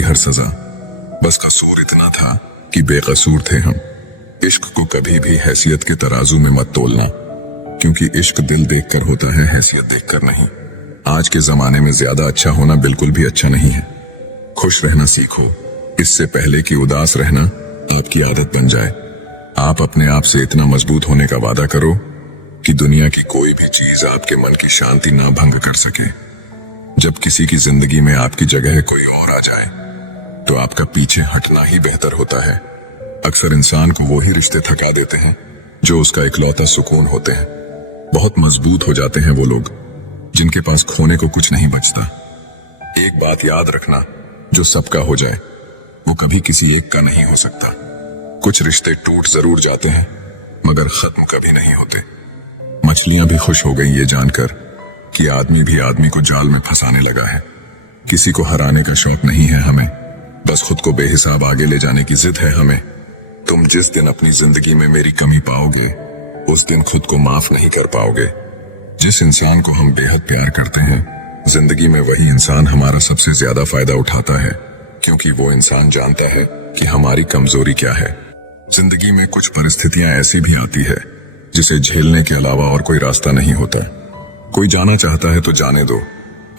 हर सजा। बस कसूर इतना था कि बेकसूर थे हम। इश्क को कभी भी हैसियत के तराजू में मत तोलना, क्योंकि इश्क दिल देखकर होता है, हैसियत देखकर नहीं। आज के जमाने में ज्यादा अच्छा होना बिल्कुल भी अच्छा नहीं है। खुश रहना सीखो, इससे पहले कि उदास रहना आपकी आदत बन जाए। आप अपने आप से इतना मजबूत होने का वादा करो कि दुनिया की कोई भी चीज आपके मन की शांति ना भंग कर सके। जब किसी की जिंदगी में आपकी जगह कोई और आ जाए तो आपका पीछे हटना ही बेहतर होता है। अक्सर इंसान को वो ही रिश्ते थका देते हैं जो उसका इकलौता सुकून होते हैं। बहुत मजबूत हो जाते हैं वो लोग जिनके पास खोने को कुछ नहीं बचता। एक बात याद रखना, जो सबका हो जाए वो कभी किसी एक का नहीं हो सकता। कुछ रिश्ते टूट जरूर जाते हैं मगर खत्म कभी नहीं होते। मछलियां भी खुश हो गई ये जानकर कि आदमी भी आदमी को जाल में फंसाने लगा है। किसी को हराने का शौक नहीं है हमें, बस खुद को बेहिसाब आगे ले जाने की जिद है हमें। तुम जिस दिन अपनी जिंदगी में मेरी कमी पाओगे उस दिन खुद को माफ नहीं कर पाओगे। जिस इंसान को हम बेहद प्यार करते हैं, जिंदगी में वही इंसान हमारा सबसे ज्यादा फायदा उठाता है, क्योंकि वो इंसान जानता है कि हमारी कमजोरी क्या है। जिंदगी में कुछ परिस्थितियां ऐसी भी आती है जिसे झेलने के अलावा और कोई रास्ता नहीं होता। कोई जाना चाहता है तो जाने दो,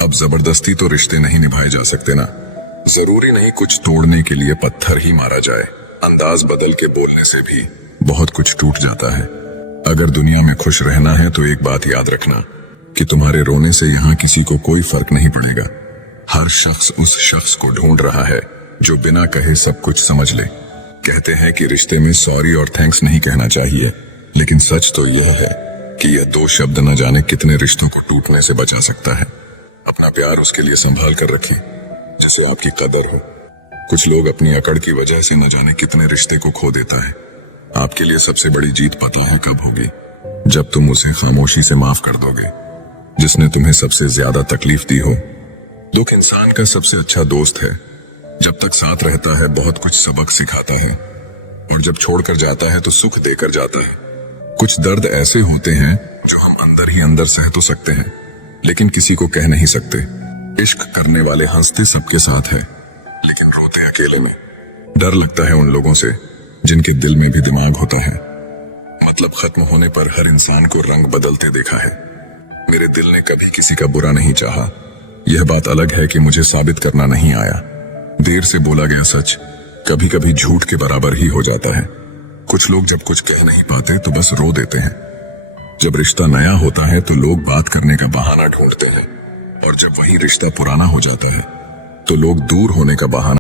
अब जबरदस्ती तो रिश्ते नहीं निभाए जा सकते ना। जरूरी नहीं कुछ तोड़ने के लिए पत्थर ही मारा जाए, अंदाज बदल के बोलने से भी बहुत कुछ टूट जाता है। अगर दुनिया में खुश रहना है तो एक बात याद रखना कि तुम्हारे रोने से यहाँ किसी को कोई फर्क नहीं पड़ेगा। हर शख्स उस शख्स को ढूंढ रहा है जो बिना कहे सब कुछ समझ ले। कहते हैं कि रिश्ते में सॉरी और थैंक्स नहीं कहना चाहिए, लेकिन सच तो यह है कि यह दो शब्द न जाने कितने रिश्तों को टूटने से बचा सकता है। अपना प्यार उसके लिए संभाल कर रखिए जिसे आपकी कदर हो। कुछ लोग अपनी अकड़ की वजह से न जाने कितने रिश्ते को खो देता है। आपके लिए सबसे बड़ी जीत पता है कब होगी? जब तुम उसे खामोशी से माफ कर दोगे जिसने तुम्हें सबसे ज्यादा तकलीफ दी हो। दुख इंसान का सबसे अच्छा दोस्त है। जब तक साथ रहता है बहुत कुछ सबक सिखाता है, और जब छोड़कर जाता है तो सुख देकर जाता है। कुछ दर्द ऐसे होते हैं जो हम अंदर ही अंदर सह तो सकते हैं, लेकिन किसी को कह नहीं सकते। इश्क करने वाले हंसते सबके साथ है, लेकिन रोते अकेले में। डर लगता है उन लोगों से जिनके दिल में भी दिमाग होता है। मतलब खत्म होने पर हर इंसान को रंग बदलते देखा है। मेरे दिल ने कभी किसी का बुरा नहीं चाहा। यह बात अलग है कि मुझे साबित करना नहीं आया। देर से बोला गया सच कभी कभी झूठ के बराबर ही हो जाता है। कुछ लोग जब कुछ कह नहीं पाते तो बस रो देते हैं। जब रिश्ता नया होता है तो लोग बात करने का बहाना ढूंढते हैं, और जब वही रिश्ता पुराना हो जाता है तो लोग दूर होने का बहाना